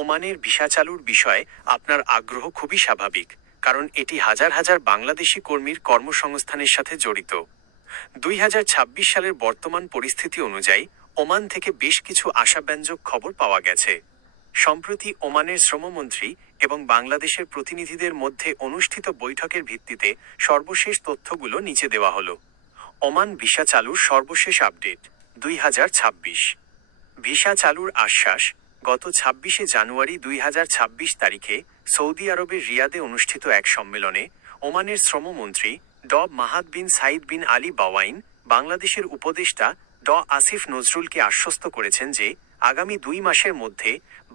ওমানের ভিসা চালুর বিষয়ে আপনার আগ্রহ খুবই স্বাভাবিক, কারণ এটি হাজার হাজার বাংলাদেশি কর্মীর কর্মসংস্থানের সাথে জড়িত। 2026 সালের বর্তমান পরিস্থিতি অনুযায়ী ওমান থেকে বেশ কিছু আশাব্যঞ্জক খবর পাওয়া গেছে। সম্প্রতি ওমানের শ্রমমন্ত্রী এবং বাংলাদেশের প্রতিনিধিদের মধ্যে অনুষ্ঠিত বৈঠকের ভিত্তিতে সর্বশেষ তথ্যগুলো নিচে দেওয়া হলো। ওমান ভিসা চালুর সর্বশেষ আপডেট 2026। ভিসা চালুর আশ্বাস। গত 26শে জানুয়ারি 2026 তারিখে সৌদি আরবের রিয়াদে অনুষ্ঠিত এক সম্মেলনে ওমানের শ্রমমন্ত্রী মাহাদ বিন সাইদ বিন আলী বাওয়াইন বাংলাদেশের উপদেষ্টা আসিফ নজরুলকে আশ্বস্ত করেছেন যে আগামী 2 মাসের মধ্যে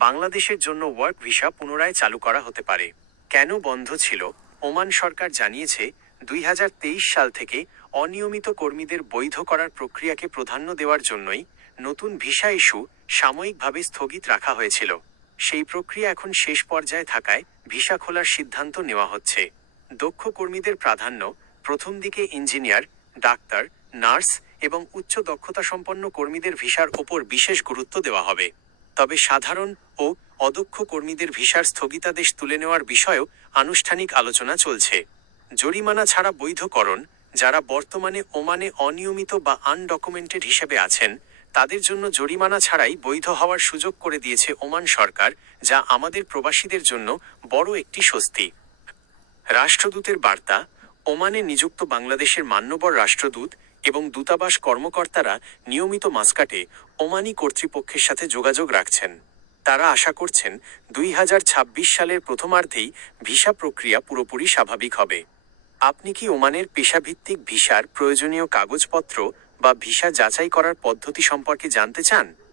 বাংলাদেশের জন্য ওয়ার্ক ভিসা পুনরায় চালু করা হতে পারে। কেন বন্ধ ছিল? ওমান সরকার জানিয়েছে 2023 সাল থেকে অনিয়মিত কর্মীদের বৈধ করার প্রক্রিয়াকে প্রাধান্য দেওয়ার জন্যই নতুন ভিসা ইস্যু সাময়িকভাবে স্থগিত রাখা হয়েছিল। সেই প্রক্রিয়া এখন শেষ পর্যায়ে থাকায় ভিসা খোলার সিদ্ধান্ত নেওয়া হচ্ছে। দক্ষ কর্মীদের প্রাধান্য। প্রথম দিকে ইঞ্জিনিয়ার, ডাক্তার, নার্স এবং উচ্চ দক্ষতা সম্পন্ন কর্মীদের ভিসার ওপর বিশেষ গুরুত্ব দেওয়া হবে। তবে সাধারণ ও অদক্ষ কর্মীদের ভিসার স্থগিতাদেশ তুলে নেওয়ার বিষয়েও আনুষ্ঠানিক আলোচনা চলছে। জরিমানা ছাড়া বৈধকরণ। যারা বর্তমানে ওমানে অনিয়মিত বা আনডকুমেন্টেড হিসেবে আছেন, তাদের জন্য জরিমানা ছাড়াই বৈধ হওয়ার সুযোগ করে দিয়েছে ওমান সরকার, যা আমাদের প্রবাসীদের জন্য বড় একটি স্বস্তি। রাষ্ট্রদূতের বার্তা। ওমানে নিযুক্ত বাংলাদেশের মান্যবর রাষ্ট্রদূত এবং দূতাবাস কর্মকর্তারা নিয়মিত মাস্কাটে ওমানি কর্তৃপক্ষের সাথে যোগাযোগ রাখছেন। তারা আশা করছেন 2026 সালের প্রথমার্ধেই ভিসা প্রক্রিয়া পুরোপুরি স্বাভাবিক হবে। আপনি কি ওমানের পেশাভিত্তিক ভিসার প্রয়োজনীয় কাগজপত্র বা ভিসা যাচাই করার পদ্ধতি সম্পর্কে জানতে চান?